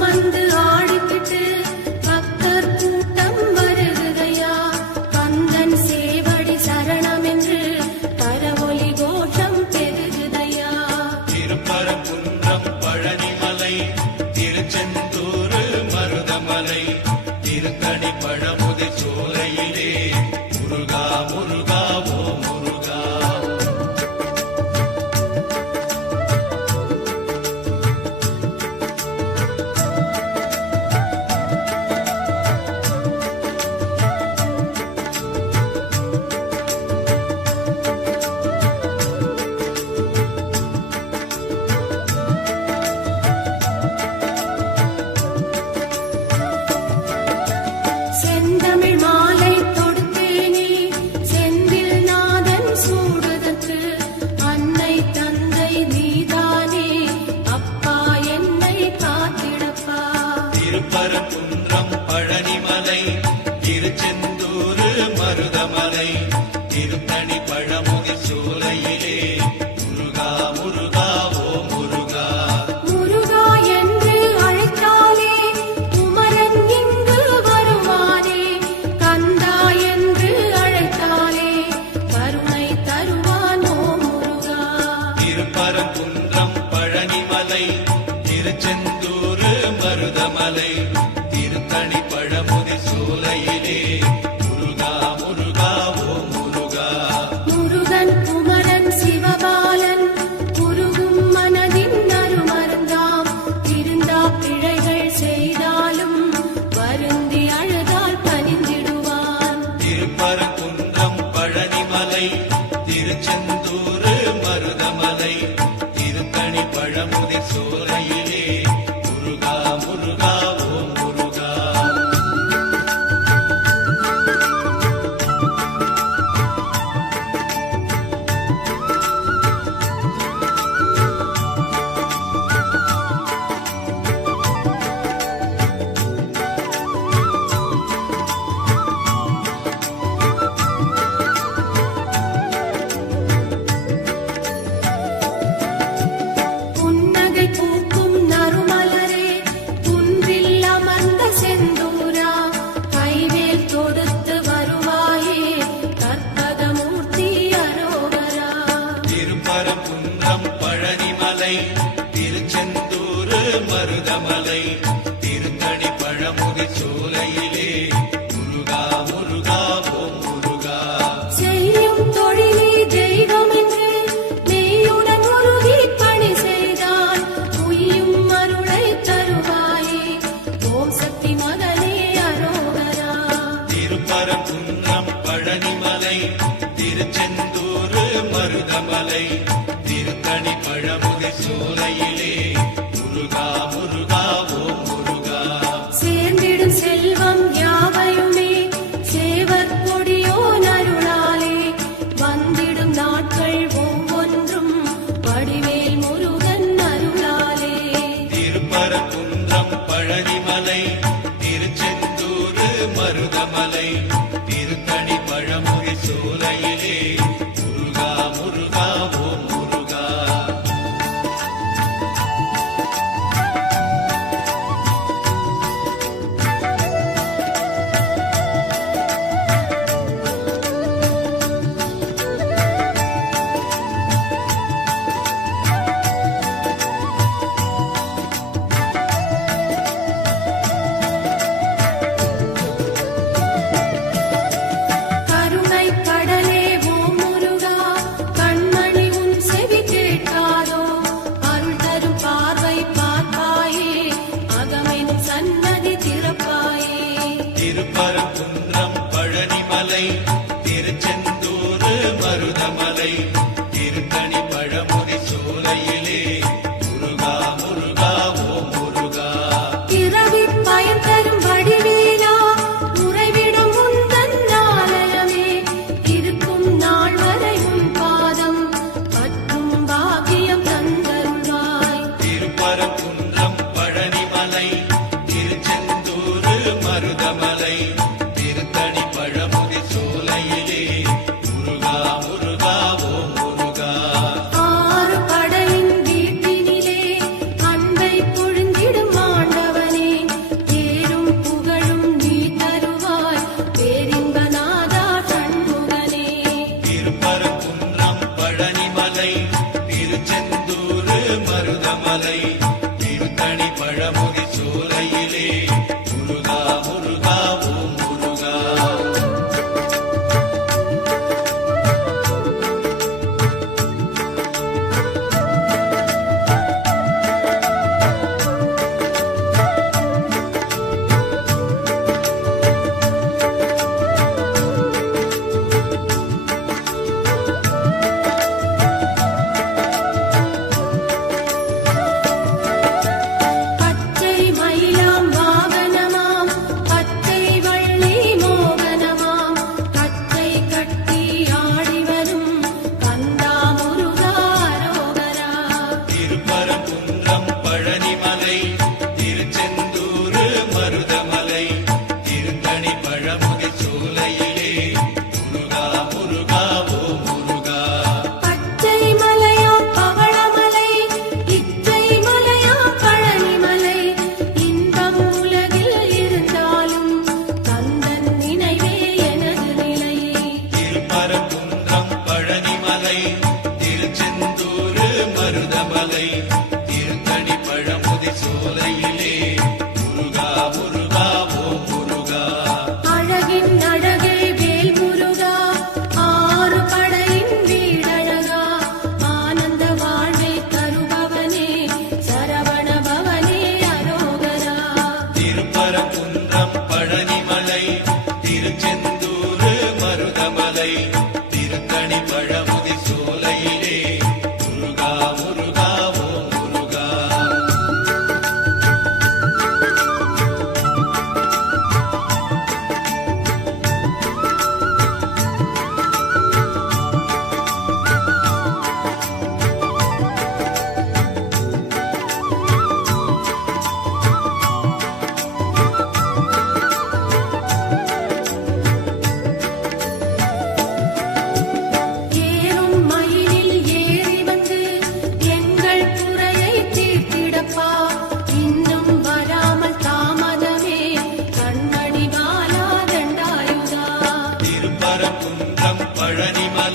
மந்து ஆடிக்கிட்டு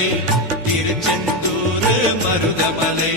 மருதமலை திருச்செந்தூர் மருதமலை.